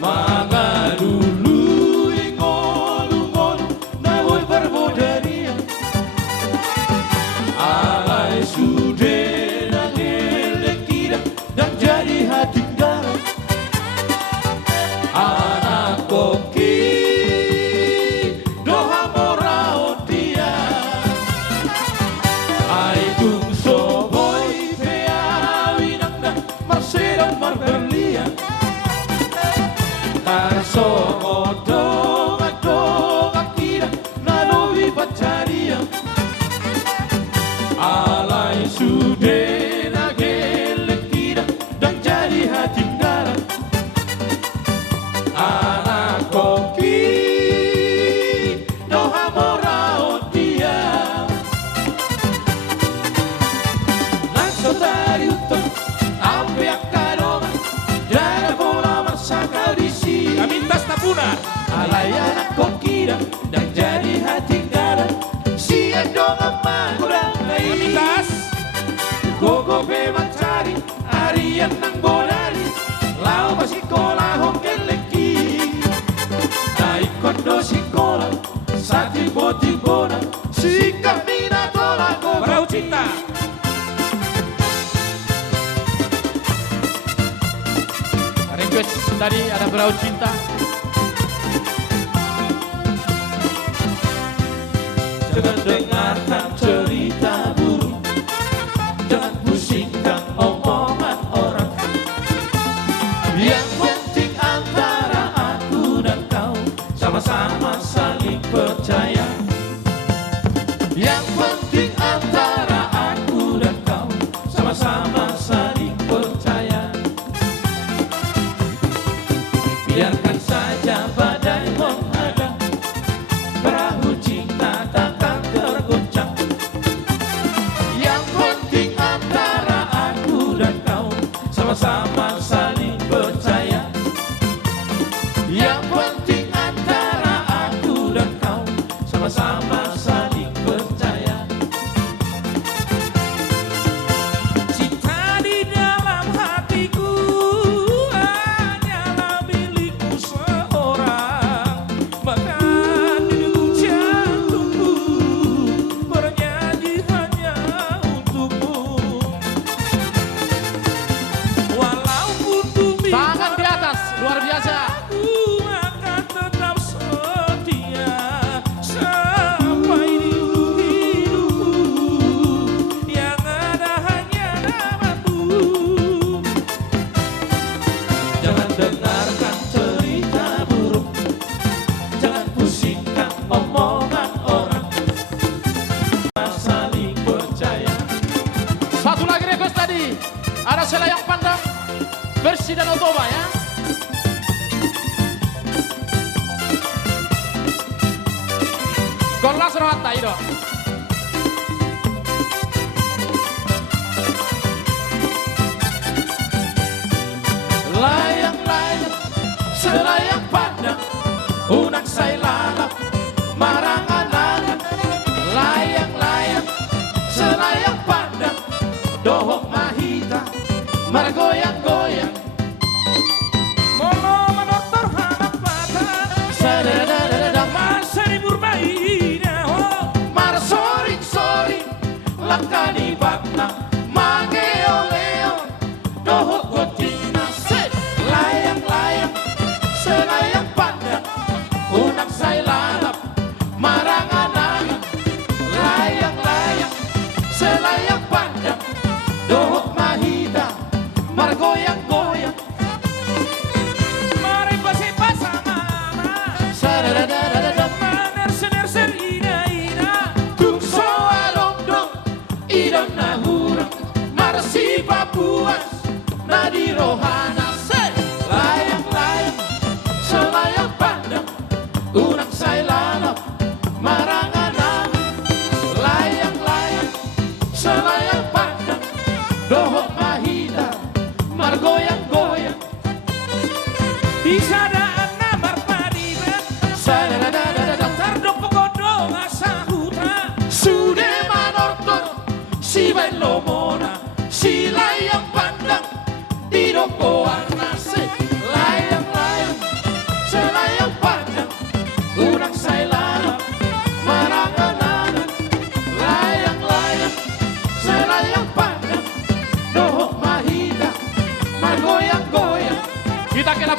Manga dulu ingolu-ngolu nawoi berbodaria alai sude nangele kira dan jadi hati garam anak koki doha morao dia ai tung soboi feawi nangda marsedang marberlia so odong akira nalowi pacaria alai sude nagele kira dan jadi hati garam anak koki doha morao dia langsung dari utang ampe akarongan dara bola masakal di sini Amintas Tapuna alai anak kokira dan jadi hati garam si dong aman kurang lagi Amintas gogo be mencari arian nang bodari lau masih kola hokel leki naik kondo sikola sati boti bona si kamina tola gogo Berau cinta request tadi ada Berau cinta jangan dengarkan cerita buruk jangan pusingkan omongan orang yang penting antara aku dan kau sama-sama saling percaya yang penting antara aku dan kau sama-sama saling percaya biarkan saja badai menghadang perahu cinta takkan tergoncang yang penting antara aku dan kau sama-sama saling percaya yang penting antara aku dan kau sama-sama saling percaya cinta di dalam hatiku hanyalah milikmu seorang bahkan di degup jantungku bernyanyi hanya untukmu walaupun bumi tangan di atas luar biasa aku akan tetap setia sampai di ujung hidupku yang ada hanya namamu jangan dengarkan cerita buruk jangan pusingkan omongan orang saling percaya satu lagi request tadi ada Selayang Pandang versi Danau Toba ya Gorlas Rohata itu layang-layang selayang pandang unak say lalap marang-anangan layang-layang selayang pandang dohok mahita margoyang-goyang mono menoktor hanap patah sadadadadada mar seribu baina mar soring-soring langkani bakna mangeo-leo dohok gotina layang-layang selayang pandang unak say lalap marang-anangan layang-layang selayang pandang dohok mahita margoyang-goyang mari pasipa sama sadadadadada maner-ser ina-ina tung soalong-dong idong nahurang marsi papuas nadi rohana layang-layang selayang pandang unak say lalap marang-anangan layang-layang selayang pandang dohok mahita margoyang-goyang bisa daan namar padiran sadadadadada tardok pokodong asahuta sude manortor si bain lomona si layang pandang di doko warna se layang-layang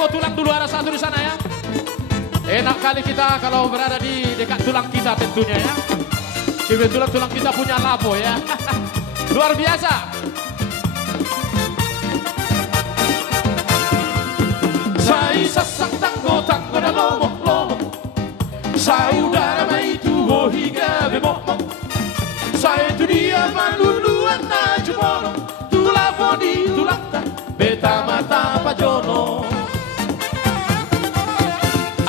toko tulang dulu, ada satu di sana ya. Enak kali kita kalau berada di dekat tulang kita tentunya ya. Kebetulan tulang kita punya lapo ya. Luar biasa. Saya sasang tanggo na lomo. Saudara maitu higa bemok. Saya itu dia maluluan na jumono. Tulapo di tulangta beta mata pajono.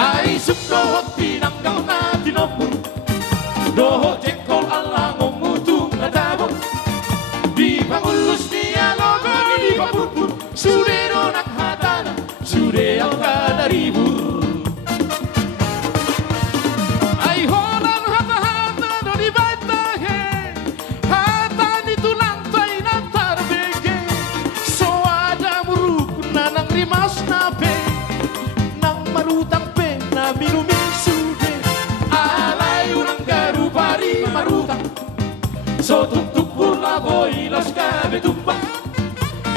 Ai sukno hoti nanggal na tinopur. Doho jengkol ala ngomutung na tabon. Di pangulus niya logo di papurpur. Sudero nakhatana, sude ang kadaribur. Ay holan hata-hata no di baitahe. Hata ni tulang tay na tarbege. So ada muruk na nang rimas na pe. Nang marutang pe na minumisude. Alay unang garupari marutang. So tuk-tuk pula boy las kabetumbang.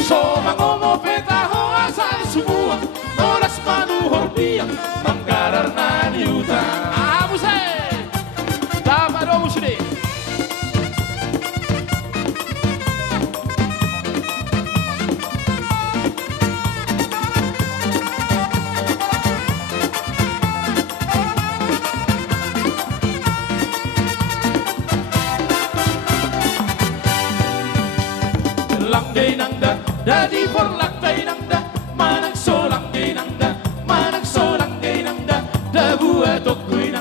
So mangomo petaho asal semua. Oras manuhor biang manggarar na niutang. Abusay! Tama daw sini. Langgay nangda, dadi for langgay nangda, manang so langgay nangda, manang so langgay nangda, dabu atok kuy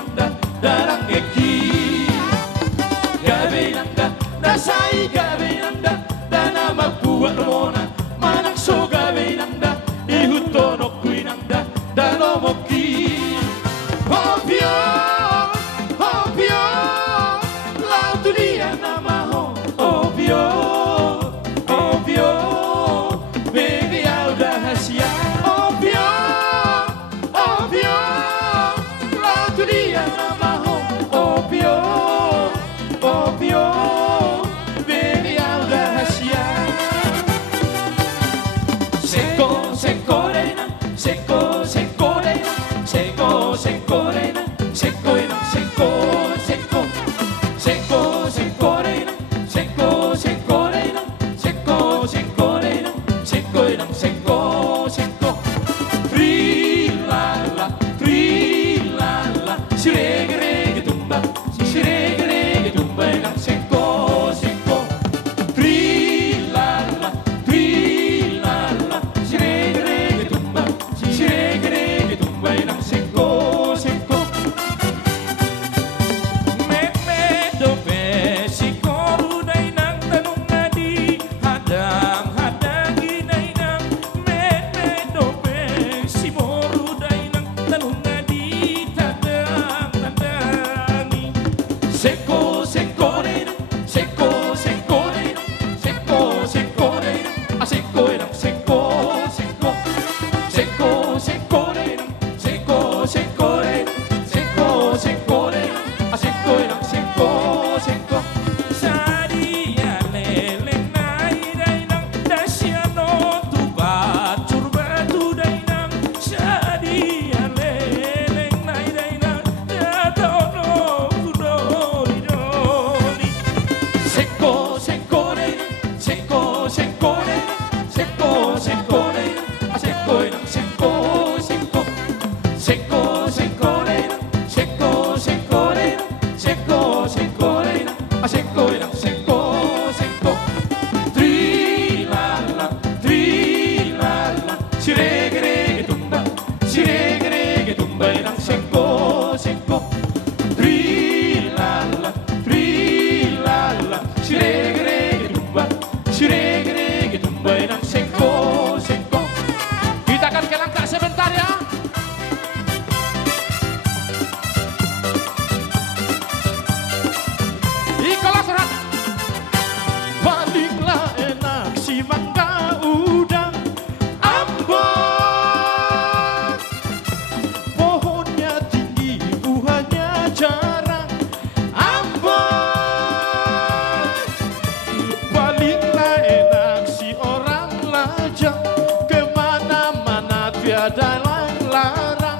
larang.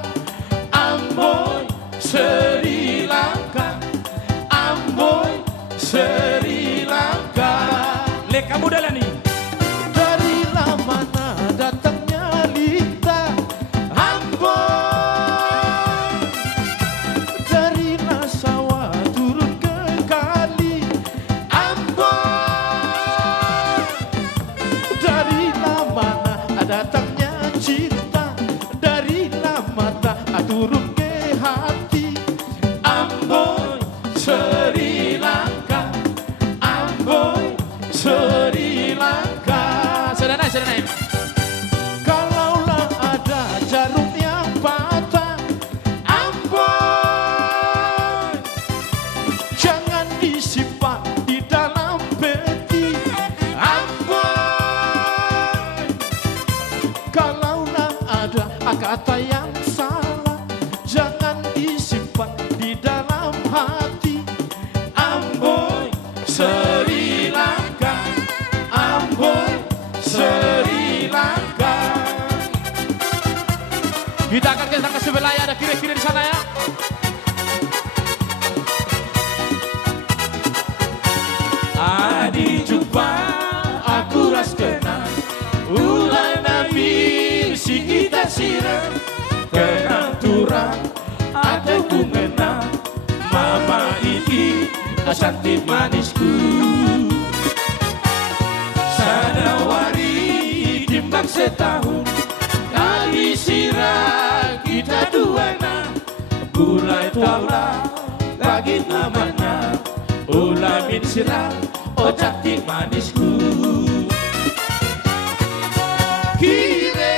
Amboi Sri Lanka, Amboi Sri Lanka. Le kamu dalani. Dari mana datangnya lita, Amboi. Dari Nasawa turun ke kali, Amboi. Dari mana datangnya cinta, dari mata turun ke hati. Amboi Sri Lanka, Amboi Sri Lanka. Sedana. Kalaulah ada jarum yang patah, Amboi, jangan disimpan di dalam peti, Amboi. Kalaulah ada kata yang salah, jangan disimpan di dalam hati. Amboi Sri Lanka, Amboi Sri Lanka. Kita akan ke sebelah ya, ada kiri-kiri di sana ya. Adi jumpa aku ras kenal, ulai nabi si kita siram, kenal turang ada ku menang, mama iki asanti manisku. Sanawari timbang setahun, kali sirah kita duana, bulai taula lagi namanya, ulai min sirah oh cantik manisku. Kire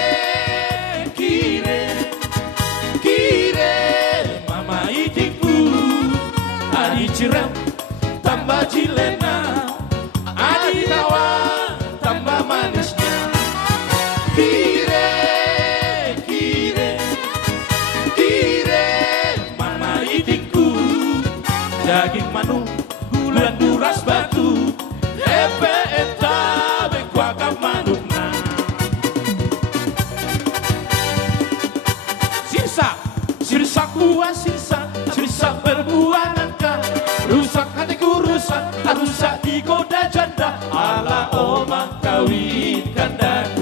mama itiku, adi ciram tambah cilena, adi tawa tambah manisnya. Kire mama itiku, daging manuk gula duras batu, epe eta bekuaka manukna. Sirsa kuah sirsa berbuah nangka, rusak hatiku rusak digoda janda, ala oma kawin kandang.